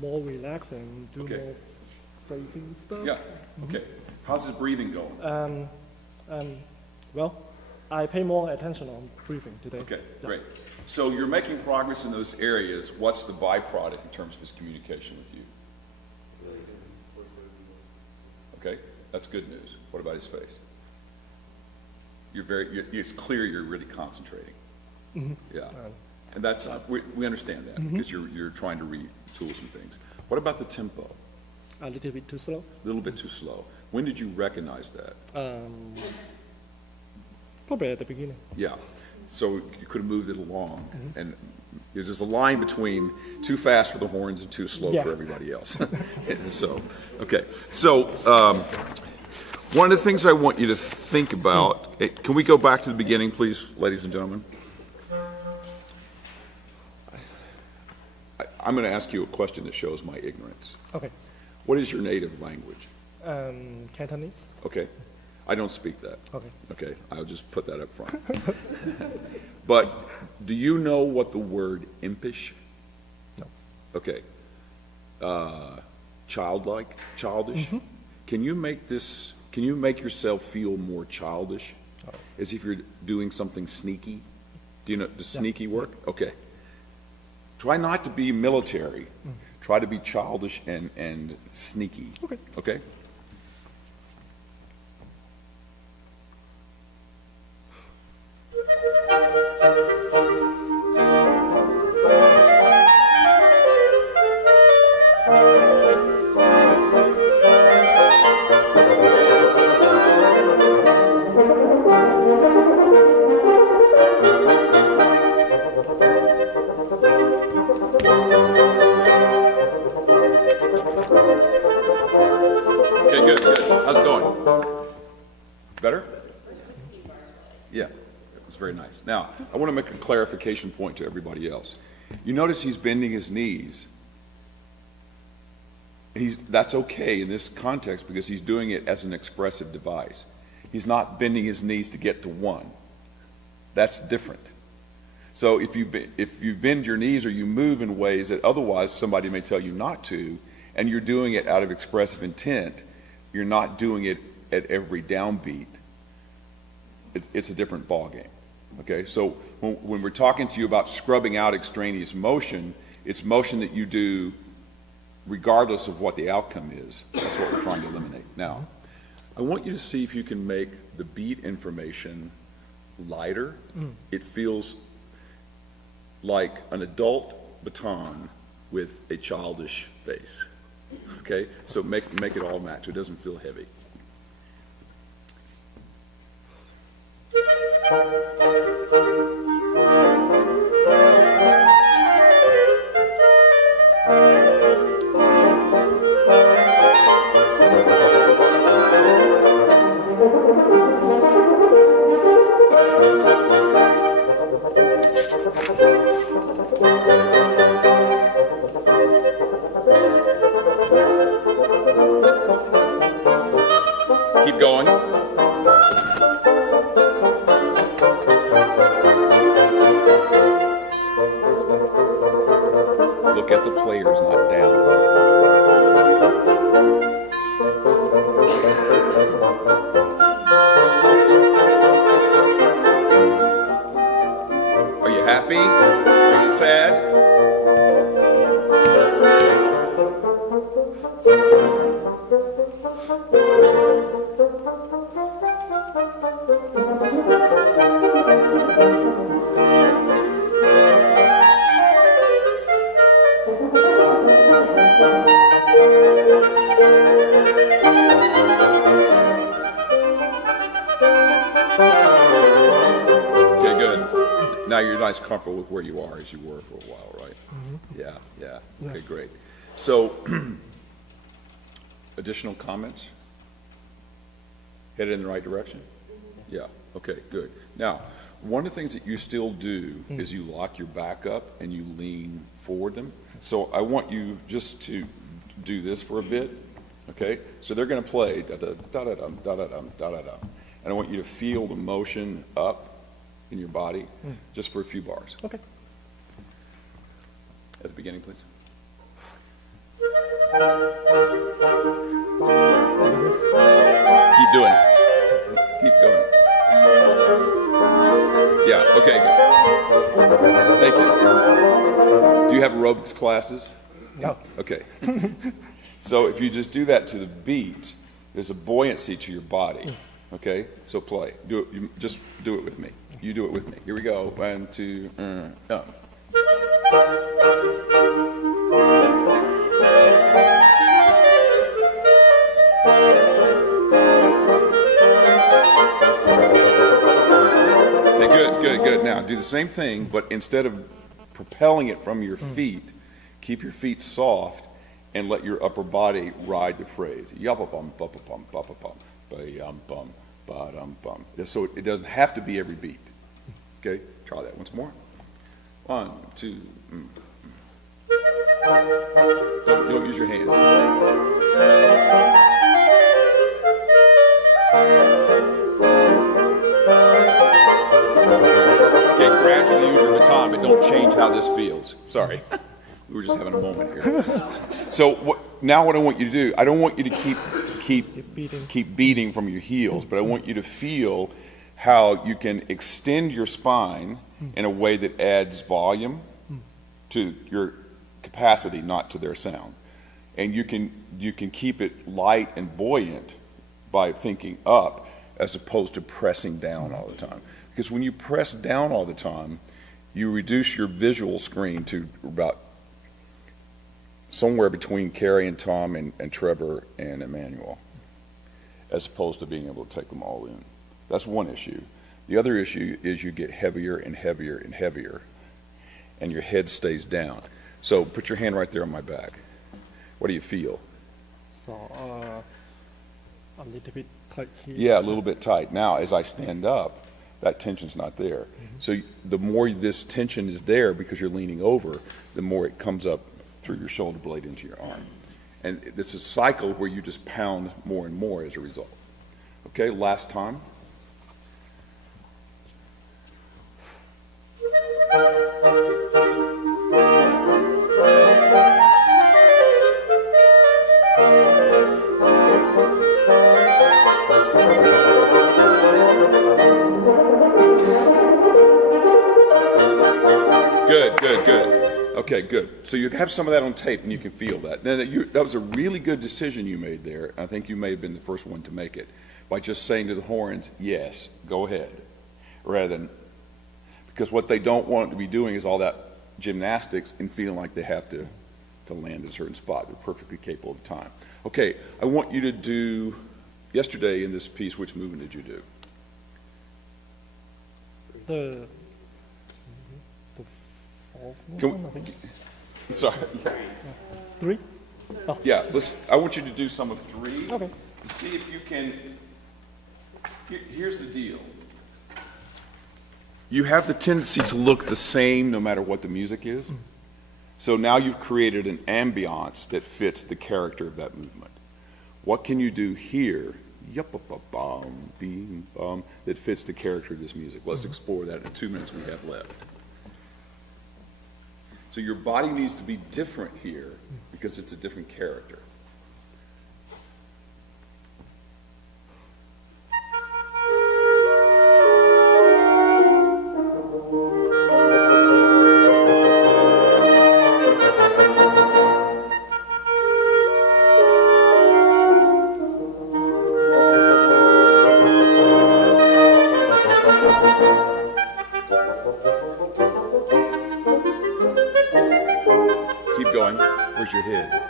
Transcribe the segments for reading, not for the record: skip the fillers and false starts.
More relaxing, do Okay. more phrasing stuff. Yeah, okay. How's his breathing going? Well, I pay more attention on breathing today. Okay, Yeah. great. So you're making progress in those areas. What's the byproduct in terms of his communication with you? Okay, that's good news. What about his face? It's clear you're really concentrating. Yeah, and that's, we understand that because you're trying to retool some things. What about the tempo? A little bit too slow. A little bit too slow. When did you recognize that? Probably at the beginning. Yeah, so you could have moved it along, and there's a line between too fast for the horns and too slow Yeah. for everybody else. So, okay, so one of the things I want you to think about, can we go back to the beginning, please, ladies and gentlemen? I'm going to ask you a question that shows my ignorance. Okay. What is your native language? Cantonese. Okay, I don't speak that. Okay. Okay, I'll just put that up front. But do you know what the word impish? No. Okay. Childlike, childish? Can you make yourself feel more childish? As if you're doing something sneaky? Do you know, does sneaky work? Okay. Try not to be military. Try to be childish and sneaky. Okay. Okay? Okay, good, good. How's it going? Better? Yeah, it's very nice. Now, I want to make a clarification point to everybody else. You notice he's bending his knees. That's okay in this context because he's doing it as an expressive device. He's not bending his knees to get to one. That's different. So if you bend your knees or you move in ways that otherwise somebody may tell you not to, and you're doing it out of expressive intent, you're not doing it at every downbeat. It's a different ballgame. Okay, so when we're talking to you about scrubbing out extraneous motion, it's motion that you do regardless of what the outcome is. That's what we're trying to eliminate. Now, I want you to see if you can make the beat information lighter. It feels like an adult baton with a childish face. Okay, so make it all match. It doesn't feel heavy. Keep going. Look at the players, not down. Are you happy? Are you sad? Okay, good. Now you're nice comfortable with where you are as you were for a while, right? Yeah. Okay, great. So, additional comments? Headed in the right direction? Yeah, okay, good. Now, one of the things that you still do is you lock your back up and you lean forward them. So I want you just to do this for a bit, okay? So they're gonna play da-da-da-da-dum, da-da-dum, da-da-dum. And I want you to feel the motion up in your body just for a few bars. Okay. at the beginning, please? Keep doing it. Keep doing it. Yeah, okay, good. Thank you. Do you have aerobics classes? No. Okay. So if you just do that to the beat, there's a buoyancy to your body. Okay? So play. Do it. You just do it with me. You do it with me. Here we go. 1, 2, up. Okay, good. Now do the same thing, but instead of propelling it from your feet, keep your feet soft and let your upper body ride the phrase. Yup-a-bum, bum-a-bum, bum-a-bum, ba-yum-bum, ba-dum-bum. So it doesn't have to be every beat. Okay, try that once more. 1, 2. Don't use your hands. Okay, gradually use your baton, but don't change how this feels. Sorry. We were just having a moment here. So now what I want you to do, I don't want you to keep beating from your heels, but I want you to feel how you can extend your spine in a way that adds volume to your capacity, not to their sound. And you can keep it light and buoyant by thinking up as opposed to pressing down all the time. Because when you press down all the time, you reduce your visual screen to about somewhere between Carrie and Tom and Trevor and Emmanuel, as opposed to being able to take them all in. That's one issue. The other issue is you get heavier and heavier and heavier, and your head stays down. So put your hand right there on my back. What do you feel? So a little bit tight here. Yeah, a little bit tight. Now, as I stand up, that tension's not there. So the more this tension is there because you're leaning over, the more it comes up through your shoulder blade into your arm. And it's a cycle where you just pound more and more as a result. Okay, last time. Good. Okay, good. So you have some of that on tape, and you can feel that. Now, that was a really good decision you made there. I think you may have been the first one to make it by just saying to the horns, yes, go ahead, rather than, because what they don't want to be doing is all that gymnastics and feeling like they have to land at a certain spot. They're perfectly capable of time. Okay, I want you to do, yesterday in this piece, which movement did you do? The fourth one, I think. Sorry. 3? Oh. Yeah, I want you to do some of 3. Okay. To see if you can. Here's the deal. You have the tendency to look the same no matter what the music is. So now you've created an ambiance that fits the character of that movement. What can you do here, that fits the character of this music? Let's explore that in the 2 minutes we have left. So your body needs to be different here because it's a different character. Keep going. Where's your head?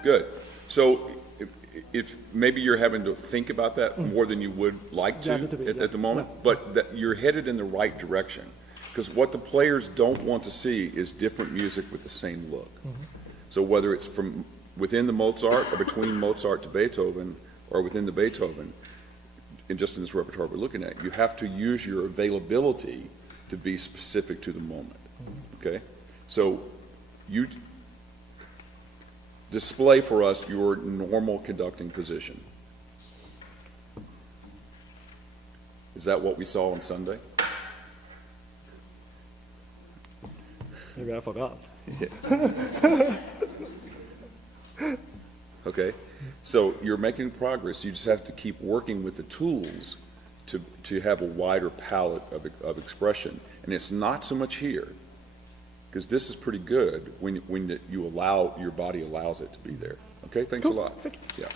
Good. So if maybe you're having to think about that more than you would like to Yeah, a little bit, at the moment, but that you're headed in the right direction. Because what the players don't want to see is different music with the same look. So whether it's from within the Mozart or between Mozart to Beethoven or within the Beethoven, and just in this repertoire we're looking at, you have to use your availability to be specific to the moment. Okay? So you display for us your normal conducting position. Is that what we saw on Sunday? Maybe I forgot. Okay? So you're making progress. You just have to keep working with the tools to have a wider palette of expression. And it's not so much here, because this is pretty good when you allow, your body allows it to be there. Okay? Thanks a lot. Yeah.